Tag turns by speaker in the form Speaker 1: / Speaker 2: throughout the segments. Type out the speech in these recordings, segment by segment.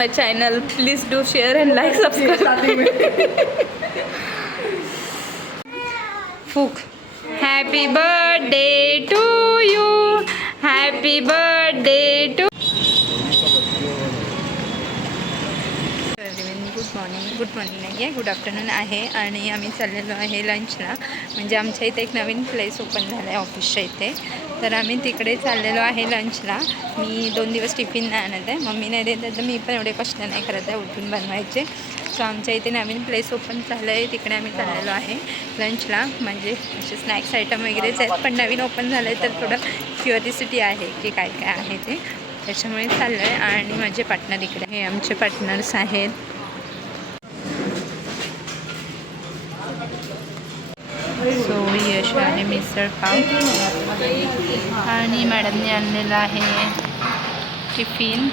Speaker 1: my channel please do share and like subscribe Fook. happy birthday to you happy birthday to morning good morning नाही आहे. Good afternoon आहे आणि आम्ही चाललेलो आहे लंचला म्हणजे आमच्या इथे एक नवीन प्लेस ओपन झाला आहे ऑफिसच्या इथे. तर आम्ही तिकडे चाललेलो आहे लंचला मी दोन दिवस टिफिन नाही आणत आहे. मम्मी नाही देत तर मी पण एवढे कष्ट नाही करत आहे उठून बनवायचे. सो आमच्या इथे नवीन प्लेस ओपन झालं आहे तिकडे आम्ही चाललेलो आहे लंचला म्हणजे असे स्नॅक्स आयटम वगैरेच आहेत पण नवीन ओपन झालं आहे तर थोडं क्युरिसिटी आहे की काय काय आहे ते. त्याच्यामुळे चाललं आहे आणि माझे पार्टनर इकडे हे आमचे पार्टनर्स आहेत. सो यश आहे मिसळ पाव. आणि मॅडमने आणलेलं आहे टिफिन.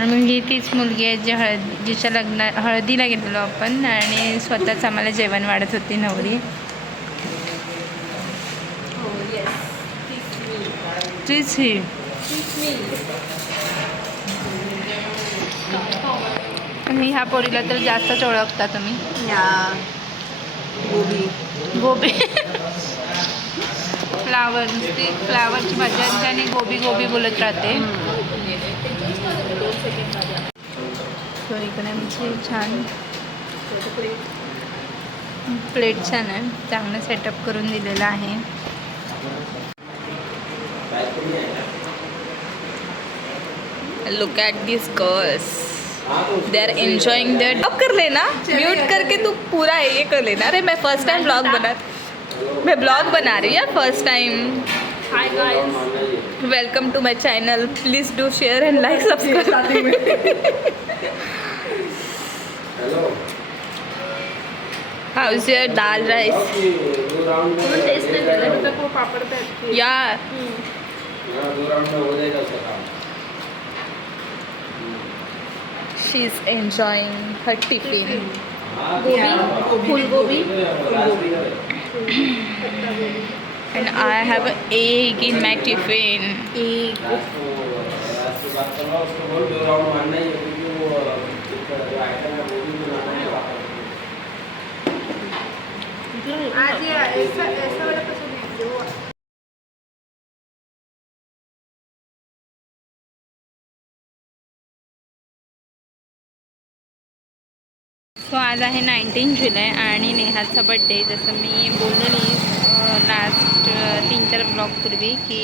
Speaker 1: ही तीच मुलगी आहे जी हळद जिच्या लग्ना हळदीला गेलेलो आपण आणि स्वतःच आम्हाला जेवण वाढत होती नवरी. तीच ही आणि ह्या पोरीला तर जास्तच ओळखता तुम्ही.
Speaker 2: या. गोबी.
Speaker 1: गोबी. फ्लावर ती फ्लावरची भाजी आणते आणि गोबी गोबी बोलत राहते. सो इकडे आमची छान प्लेट छान आहे. चांगलं सेटअप करून दिलेलं आहे. Look at this girls they are enjoying their blog कर लेना. म्यूट करके तू पूरा ये कर लेना. अरे मैं फ़र्स्ट टाइम ब्लॉग बना मैं ब्लॉग बना रही हूँ first time hi guys welcome to my channel please do share and like subscribe how is your dal rice या She is enjoying her tiffin
Speaker 2: फुलगोबी
Speaker 1: and I have an egg in my tiffin.
Speaker 2: एक आज ये ऐसा ऐसा वाला पसंद है जो
Speaker 1: So आज आहे नाईन्टीन जुलै आणि नेहाचा बड्डे. जसं मी बोललेली लास्ट तीन चार ब्लॉकपूर्वी की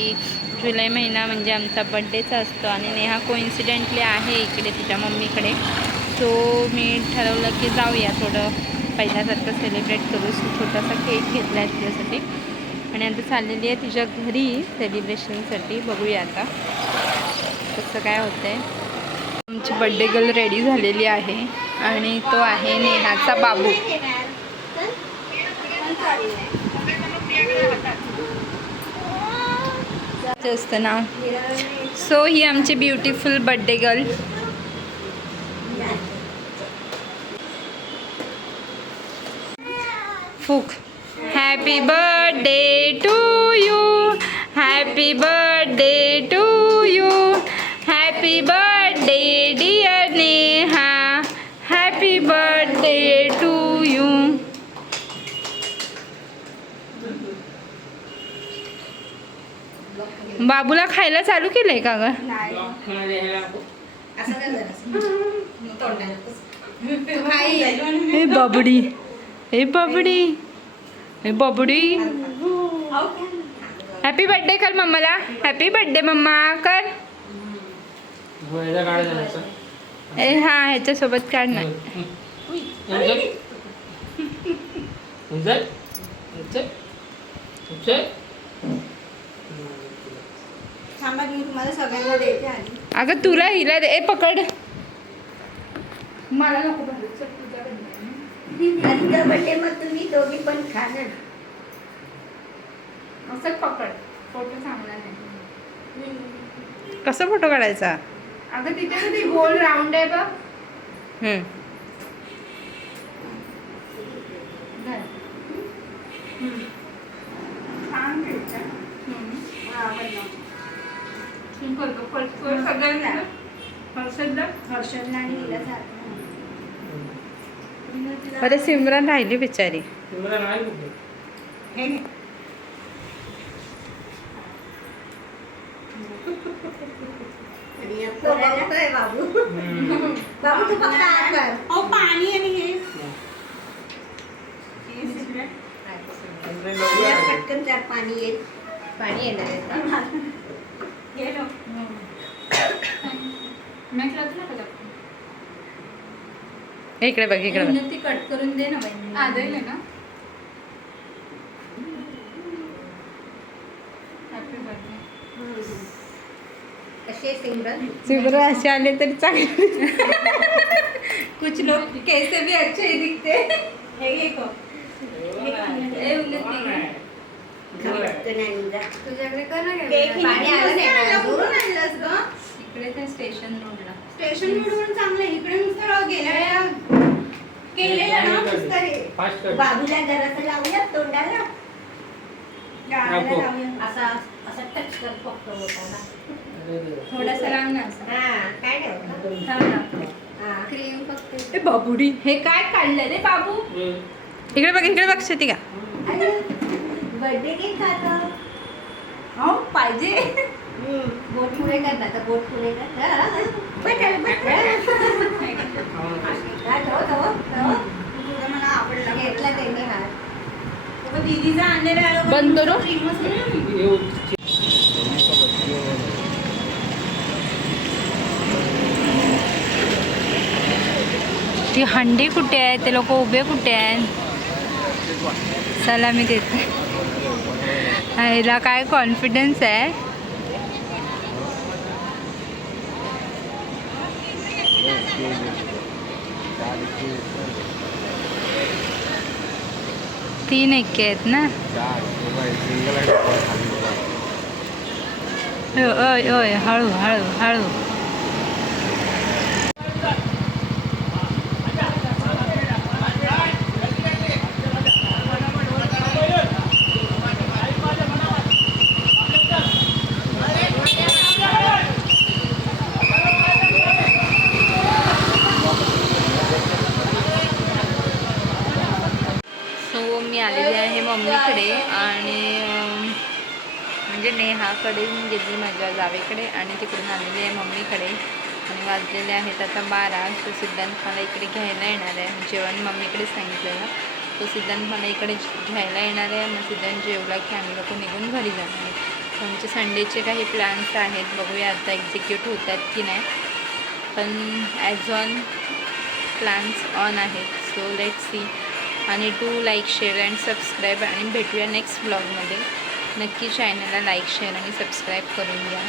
Speaker 1: जुलै महिना म्हणजे आमचा बड्डेचा असतो आणि नेहा कोइन्सिडेंटली आहे इकडे तिच्या मम्मीकडे. सो मी ठरवलं की जाऊया थोडं. पहिल्यासारखं सेलिब्रेट करू. सो छोटासा केक घेतला आहे तिच्यासाठी. आणि आता चाललेली आहे तिच्या घरी सेलिब्रेशनसाठी बघूया आता कसं काय होतं आहे आमची बड्डे गर्ल रेडी झालेली आहे आणि तो आहे नेहाचा बाबू. असतं नाव सो ही आमची ब्युटिफुल बड्डे गर्ल फुक. Happy birthday to you happy birthday to बाबूला खायला चालू केलंय का ग हे बाबडी हे बाबडी हे बाबडी हॅपी बर्थडे कर मम्माला हॅपी बर्थडे मम्मा कर ए हा ह्याच्यासोबत काढ ना
Speaker 2: थांबा मी तुम्हाला सगळ्यांना देते आधी.
Speaker 1: अगं तुला हिला दे. ए पकड. मला नको चल.
Speaker 2: आधीचा बड्डे मग तुम्ही दोघी पण खा ना.
Speaker 1: असं पकड. फोटो चांगला नाही.
Speaker 3: कसा फोटो काढायचा?
Speaker 1: अगं तिथे गोल राऊंड आहे बघ.
Speaker 3: हम्म.
Speaker 1: छान दिसतं.
Speaker 2: हा, बनवा. हर्षदला? आणि हिला जात
Speaker 3: अरे सिमरन राहिली बिचारी.
Speaker 2: बाबू. बाबू तू फक्त आ कर
Speaker 4: अहो पाणी आणि हे.
Speaker 2: पटकन चार पाणी येईल. पाणी येणार आहे. का?
Speaker 4: गेलो
Speaker 3: इकडे बघ इकडे बघ.
Speaker 1: ती कट करून दे ना
Speaker 4: आदळले ना.
Speaker 2: सिमरन?
Speaker 3: असे आले तरी चांगले.
Speaker 1: कुछ लोग कैसे भी अच्छे ही दिखते.
Speaker 4: हे घे को
Speaker 1: ए उन्नती
Speaker 2: तुझ्याकडे कर ना पाणी आलं नाही
Speaker 1: इकडे त्या स्टेशन रोडला.
Speaker 4: स्टेशन रोडवरून चांगलं आहे. इकडे नुसतं गेल्या केलेलं ना नुसतं हे.
Speaker 2: बाबूला जरासं लावूया तोंडाला.
Speaker 4: गावाला
Speaker 5: नको.
Speaker 4: लावूया.
Speaker 2: असा असा टच कर फक्त होताना
Speaker 1: थोडासा लाव ना असं
Speaker 2: हा काय
Speaker 1: ना.
Speaker 2: हा. क्रीम फक्त.
Speaker 1: ए बाबुडी हे काय काढलं रे बाबू?
Speaker 3: इकडे बघ इकडे बघ श्रुतिका
Speaker 2: बर्थडे केक खातो
Speaker 1: हो पाहिजे.
Speaker 2: बोट पुढे कर ना तर बोट पुढे कर. बटल, बटल. ठेव, ठेव, ठेव.
Speaker 4: तुझं मला आवडलं
Speaker 2: घेतला त्यांनी हात
Speaker 4: मग दीदीचा आणलेला आहे बघ.
Speaker 1: बंद करू? ती हंडी कुठे आहे ते लोक उभे कुठे आहेत चला मी देते हिला काय कॉन्फिडन्स आहे तीन एके आहेत ना? ओय ओय ओय हळू हळू हळू सो मी आलेली आहे मम्मीकडे आणि म्हणजे नेहाकडे मी गेली माझ्या जावेकडे आणि तिकडून आलेली आहे मम्मीकडे. आणि वाजलेले आहेत आता बारा सो सिद्धांत मला इकडे घ्यायला येणार आहे. जेवण मम्मीकडे सांगितलेलं. तो सिद्धांत मला इकडे घ्यायला येणार आहे. मग सिद्धांत जेवला की आम्ही लोक निघून घरी जाणार आहे. आमचे संडेचे काही प्लॅन्स आहेत. बघूया आता एक्झिक्यूट होत आहेत की नाही. पण ॲज ऑन प्लॅन्स ऑन आहेत. सो लेट सी आणि to like share and subscribe आणि भेटूया नेक्स्ट ब्लॉगमध्ये नक्की चॅनलला लाईक शेअर आणि सबस्क्राईब करून घ्या.